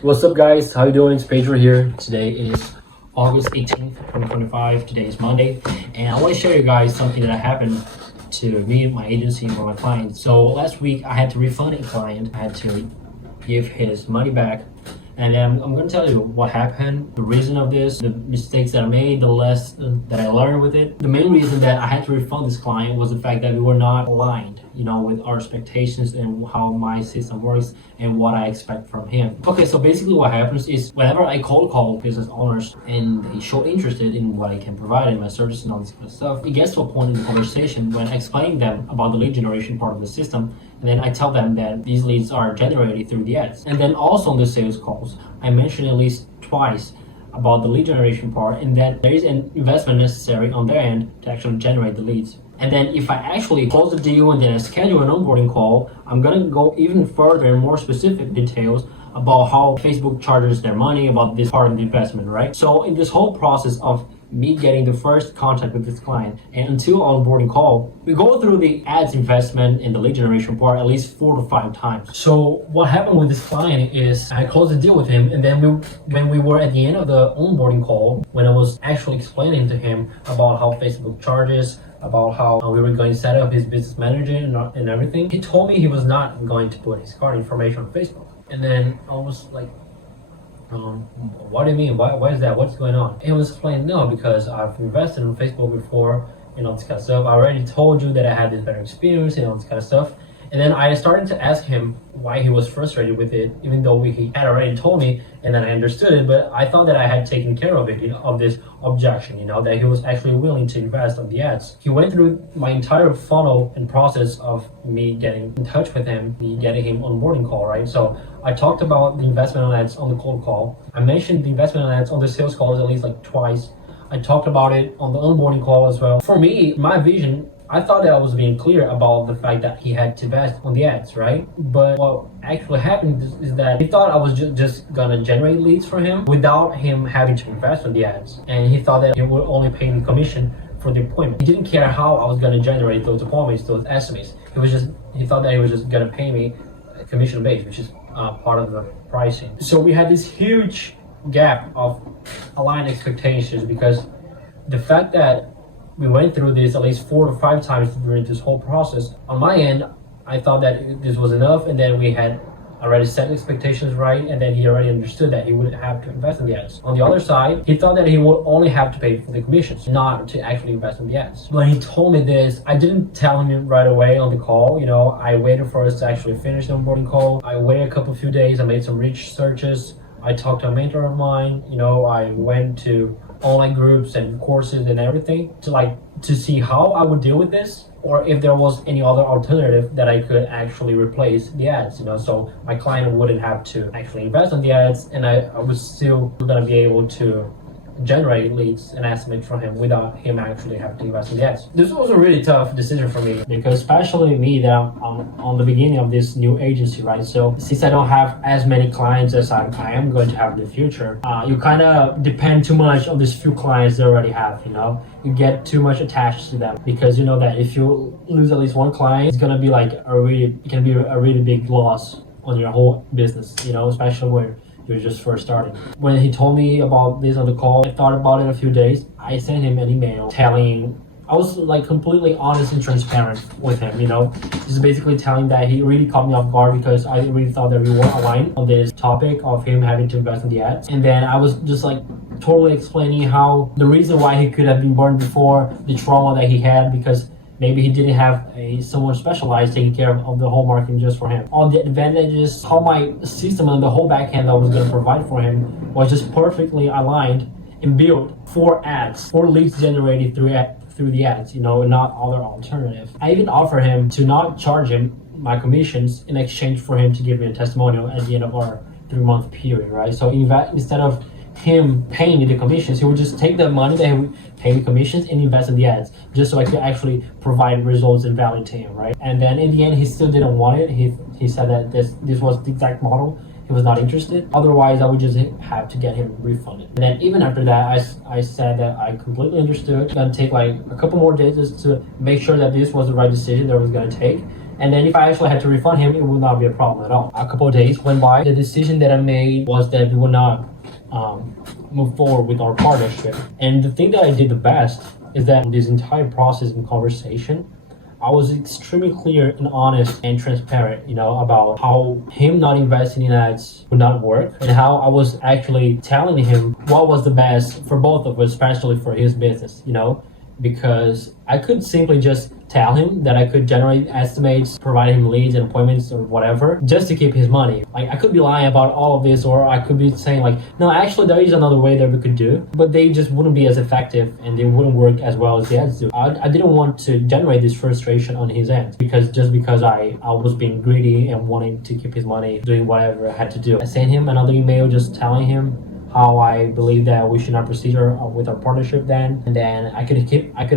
What's up, guys? How you doing? It's Pedro here. Today is August 18th, 2025. Today is Monday, and I want to show you guys something that happened to me, my agency, and my clients. So last week I had to refund a client. I had to give his money back, and then I'm going to tell you what happened, the reason of this, the mistakes that I made, the lesson that I learned with it. The main reason that I had to refund this client was the fact that we were not aligned, with our expectations and how my system works and what I expect from him. Okay, so basically what happens is whenever I call business owners and they show interested in what I can provide and my services and all this kind of stuff, it gets to a point in the conversation when I explain them about the lead generation part of the system, and then I tell them that these leads are generated through the ads. And then also on the sales calls, I mention at least twice about the lead generation part and that there is an investment necessary on their end to actually generate the leads. And then if I actually close the deal and then I schedule an onboarding call, I'm gonna go even further and more specific details about how Facebook charges their money, about this part of the investment, right? So in this whole process of me getting the first contact with this client and until onboarding call, we go through the ads investment and the lead generation part at least 4 to 5 times. So what happened with this client is I closed the deal with him, and then when we were at the end of the onboarding call, when I was actually explaining to him about how Facebook charges, about how we were going to set up his business manager and everything, he told me he was not going to put his card information on Facebook. And then I was like, what do you mean? Why is that? What's going on? And he was explaining, no, because I've invested in Facebook before, this kind of stuff. I already told you that I had this better experience and all this kind of stuff. And then I started to ask him why he was frustrated with it, even though he had already told me, and then I understood it, but I thought that I had taken care of it, of this objection, that he was actually willing to invest on the ads. He went through my entire funnel and process of me getting in touch with him, me getting him on boarding call, right? So I talked about the investment on ads on the cold call. I mentioned the investment on ads on the sales calls at least like twice. I talked about it on the onboarding call as well. For me, my vision, I thought that I was being clear about the fact that he had to invest on the ads, right? But what actually happened is that he thought I was just gonna generate leads for him without him having to invest on the ads. And he thought that he would only pay me commission for the appointment. He didn't care how I was gonna generate those appointments, those estimates. He thought that he was just gonna pay me commission based, which is part of the pricing. So we had this huge gap of aligned expectations because the fact that we went through this at least 4 to 5 times during this whole process. On my end, I thought that this was enough, and then we had already set expectations right, and then he already understood that he wouldn't have to invest in the ads. On the other side, he thought that he would only have to pay for the commissions, not to actually invest in the ads. When he told me this, I didn't tell him right away on the call. I waited for us to actually finish the onboarding call. I waited a few days. I made some researches. I talked to a mentor of mine. I went to online groups and courses and everything to see how I would deal with this, or if there was any other alternative that I could actually replace the ads, so my client wouldn't have to actually invest in the ads, and I was still gonna be able to generate leads and estimates from him without him actually having to invest in the ads. This was a really tough decision for me because especially me that I'm on the beginning of this new agency, right? So since I don't have as many clients as I am going to have in the future, you kind of depend too much on these few clients they already have, you get too much attached to them because you know that if you lose at least one client, it's gonna be it can be a really big loss on your whole business, especially when you're just first starting. When he told me about this on the call, I thought about it a few days. I sent him an email I was completely honest and transparent with him, just basically telling that he really caught me off guard because I really thought that we were aligned on this topic of him having to invest in the ads. And then I was just totally explaining how the reason why he could have been burned before, the trauma that he had because maybe he didn't have someone specialized taking care of the whole marketing just for him. All the advantages, how my system and the whole backend that I was going to provide for him was just perfectly aligned and built for ads, for leads generated through the ads, and not other alternatives. I even offered him to not charge him my commissions in exchange for him to give me a testimonial at the end of our 3-month period, right? So instead of him paying me the commissions, he would just take the money that he would pay me commissions and invest in the ads, just so I could actually provide results and value to him, right? And then in the end, he still didn't want it. He said that this was the exact model. He was not interested. Otherwise, I would just have to get him refunded. And then even after that, I said that I completely understood. It's gonna take a couple more days just to make sure that this was the right decision that I was gonna take. And then if I actually had to refund him, it would not be a problem at all. A couple of days went by. The decision that I made was that we would not move forward with our partnership. And the thing that I did the best is that in this entire process and conversation, I was extremely clear and honest and transparent, about how him not investing in ads would not work, and how I was actually telling him what was the best for both of us, especially for his business, because I could simply just tell him that I could generate estimates, provide him leads and appointments or whatever, just to keep his money. Like, I could be lying about all of this, or I could be saying like, no, actually there is another way that we could do, but they just wouldn't be as effective and they wouldn't work as well as the ads do. I didn't want to generate this frustration on his end, because I was being greedy and wanting to keep his money, doing whatever I had to do. I sent him another email just telling him how I believe that we should not proceed with our partnership then. And then I could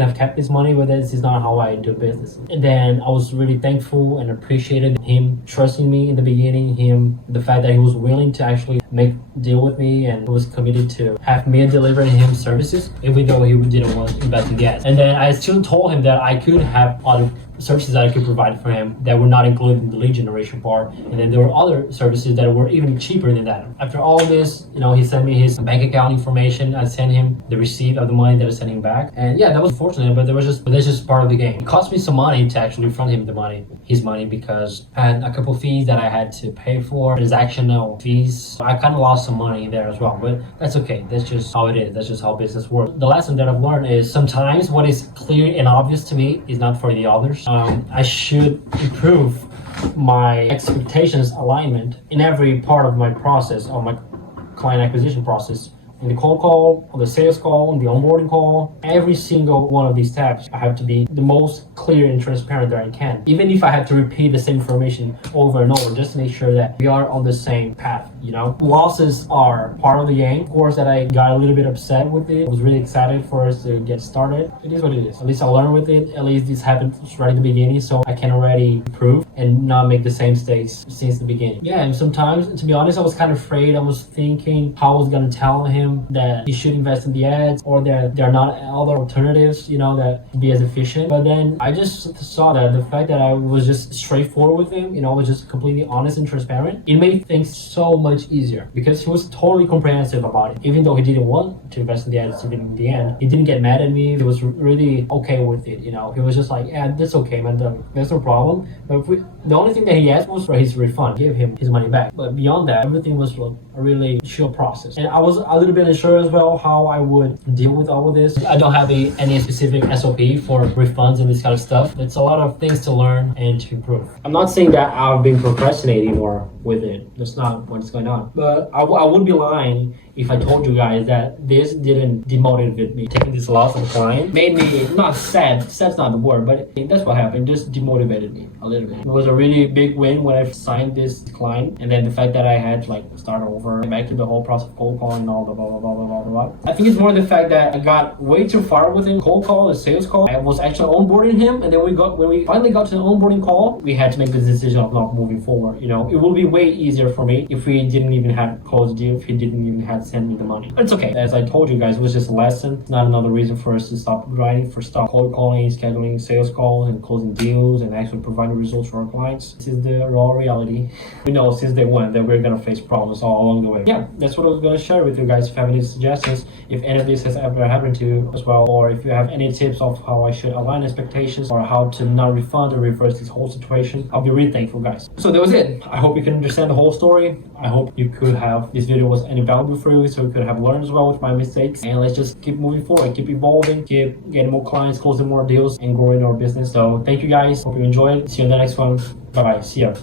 have kept his money, but this is not how I do business. And then I was really thankful and appreciated him trusting me in the beginning, the fact that he was willing to actually make deal with me and was committed to have me delivering him services, even though he didn't want to invest in the ads. And then I still told him that I could have other services that I could provide for him that were not included in the lead generation part, and then there were other services that were even cheaper than that. After all this, he sent me his bank account information. I sent him the receipt of the money that I sent him back, and yeah, that was fortunate, but that's just part of the game. It cost me some money to actually refund him his money, because I had a couple fees that I had to pay for, transactional fees. So I kind of lost some money there as well, but that's okay. That's just how it is. That's just how business works. The lesson that I've learned is sometimes what is clear and obvious to me is not for the others. I should improve my expectations alignment in every part of my process, of my client acquisition process. In the cold call, on the sales call, on the onboarding call, every single one of these steps, I have to be the most clear and transparent that I can. Even if I had to repeat the same information over and over, just to make sure that we are on the same path, Losses are part of the game. Of course, that I got a little bit upset with it. I was really excited for us to get started. It is what it is. At least I learned with it. At least this happened right at the beginning, so I can already improve and not make the same mistakes since the beginning. Yeah, and sometimes, to be honest, I was kind of afraid. I was thinking how I was going to tell him that he should invest in the ads, or that there are not other alternatives, that be as efficient. But then I just saw that the fact that I was just straightforward with him, was just completely honest and transparent, it made things so much easier, because he was totally comprehensive about it. Even though he didn't want to invest in the ads even in the end, he didn't get mad at me. He was really okay with it. He was just like, yeah, that's okay, man, that's no problem. But the only thing that he asked was for his refund, give him his money back. But beyond that, everything was like a really chill process. And I was a little bit unsure as well how I would deal with all of this. I don't have any specific SOP for refunds and this kind of stuff. It's a lot of things to learn and to improve. I'm not saying that I've been procrastinating or with it. That's not what's going on. But I would be lying if I told you guys that this didn't demotivate me. Taking this loss of a client made me not sad. Sad's not the word, but that's what happened. Just demotivated me a little bit. It was a really big win when I signed this client, and then the fact that I had to start over, back to the whole process of cold calling and all the blah blah blah blah blah blah. I think it's more the fact that I got way too far with him. Cold call, the sales call. I was actually onboarding him, and then when we finally got to the onboarding call, we had to make the decision of not moving forward. It will be way easier for me if we didn't even have closed the deal, if he didn't even have sent me the money. But it's okay. As I told you guys, it was just a lesson. It's not another reason for us to stop grinding, for stop cold calling, scheduling sales calls, and closing deals, and actually providing results for our clients. This is the raw reality. We know since day one that we're gonna face problems all along the way. Yeah, that's what I was gonna share with you guys. If you have any suggestions, if any of this has ever happened to you as well, or if you have any tips of how I should align expectations, or how to not refund or reverse this whole situation, I'll be really thankful, guys. So that was it. I hope you can understand the whole story. I hope you could have, this video was any valuable for you, so you could have learned as well with my mistakes. And let's just keep moving forward, keep evolving, keep getting more clients, closing more deals, and growing our business. So thank you guys. Hope you enjoyed. See you in the next one. Bye bye. See ya.